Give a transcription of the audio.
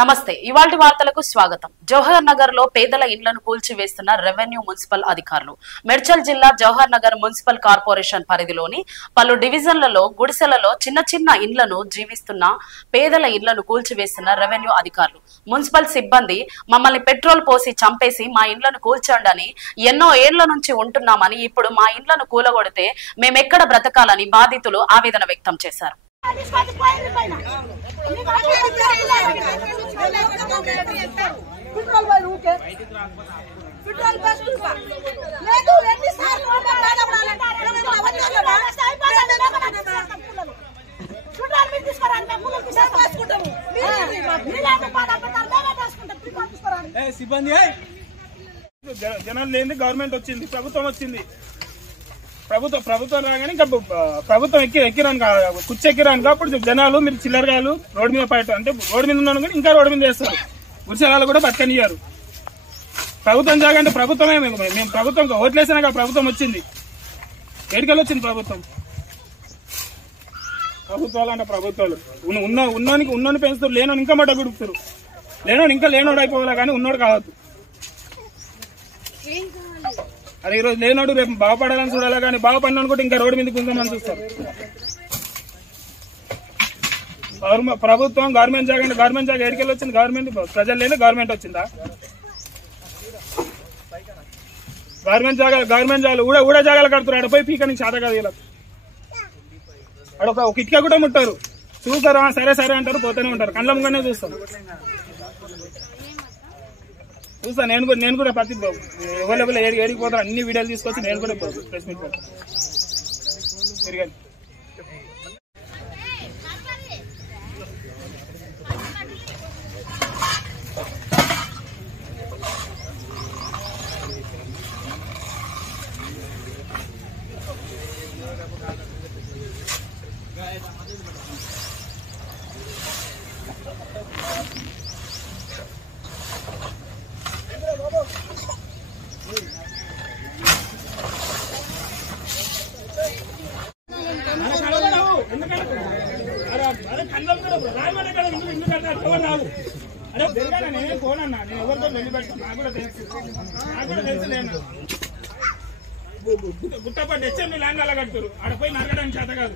నమస్తే ఇవాల్టి వార్తలకు స్వాగతం. జవహర్ నగర్ లో పేదల ఇండ్లను కూల్చివేస్తున్న రెవెన్యూ మున్సిపల్ అధికారులు. మేడ్చల్ జిల్లా జవహర్ నగర్ మున్సిపల్ కార్పొరేషన్ పరిధిలోని పలు డివిజన్లలో గుడిసెలలో చిన్న చిన్న ఇండ్లను జీవిస్తున్న పేదల ఇండ్లను కూల్చివేస్తున్న రెవెన్యూ అధికారులు. మున్సిపల్ సిబ్బంది మమ్మల్ని పెట్రోల్ పోసి చంపేసి మా ఇండ్లను కూల్చండి, ఎన్నో ఏళ్ల నుంచి ఉంటున్నామని, ఇప్పుడు మా ఇండ్లను కూలగొడితే మేమెక్కడ బ్రతకాలని బాధితులు ఆవేదన వ్యక్తం చేశారు. సిబ్బంది జనాలు లేని గవర్నమెంట్ వచ్చింది, ప్రభుత్వం వచ్చింది. ప్రభుత్వం రాగానే ఇంకా ప్రభుత్వం ఎక్కిరాను కుచ్చెక్కిరాను. అప్పుడు జనాలు మీరు చిల్లరగాలు రోడ్డు మీద పడటం అంటే రోడ్డు మీద ఉన్నాను కానీ ఇంకా రోడ్డు మీద వేస్తారు. గుడిసెలాలు కూడా బతకనియ్యారు. ప్రభుత్వం జాగంటే ప్రభుత్వమే. మేము ప్రభుత్వం ఓట్లేసినాక ప్రభుత్వం వచ్చింది. ఎడికలు వచ్చింది ప్రభుత్వం. ప్రభుత్వాలు అంటే ప్రభుత్వాలు ఉన్నోని పెంచుతారు, లేనోని ఇంకా మడ్డ గుడుపుతారు. లేనోడు ఇంకా లేనోడు అయిపోవాలి కానీ ఉన్నోడు కావద్దు. అది ఈరోజు లేనోడు రేపు బాగుపడాలని చూడాలి కానీ బాగుపడిన అనుకుంటే ఇంకా రోడ్డు మీద గుంజమని చూస్తారు. ప్రభుత్వం గవర్నమెంట్ జాగా గవర్నమెంట్ జాగా ఎడికెళ్ళి వచ్చింది. గవర్నమెంట్ ప్రజలు లేని గవర్నమెంట్ వచ్చిందా? గవర్నమెంట్ జాగాలు ఊడ జాగాలు కడుతున్నారు. ఆడపోయి పీక నుంచి శాత కాదు. ఇలా ఆడ ఒక ఇటుక కూడా ముట్టారు. చూస్తారు, సరే సరే అంటారు, పోతూనే ఉంటారు. కళ్ళ ముంగనే చూస్తాను. నేను కూడా ప్రతి ఎవరు ఏడికిపోతారు అన్ని వీడియోలు తీసుకొచ్చి నేను కూడా ప్రెస్ మీట్ పెడతాను. తిరిగాను నేనే పోనన్నా. నేను ఎవరితో వెళ్ళి పెడతాను. నాకు కూడా తెలుసు. నేను గుట్టపట్టి హెచ్ఎంని ల్యాండ్ అలా కడుతున్నారు. ఆడ పోయి నరకడానికి చేత కాదు.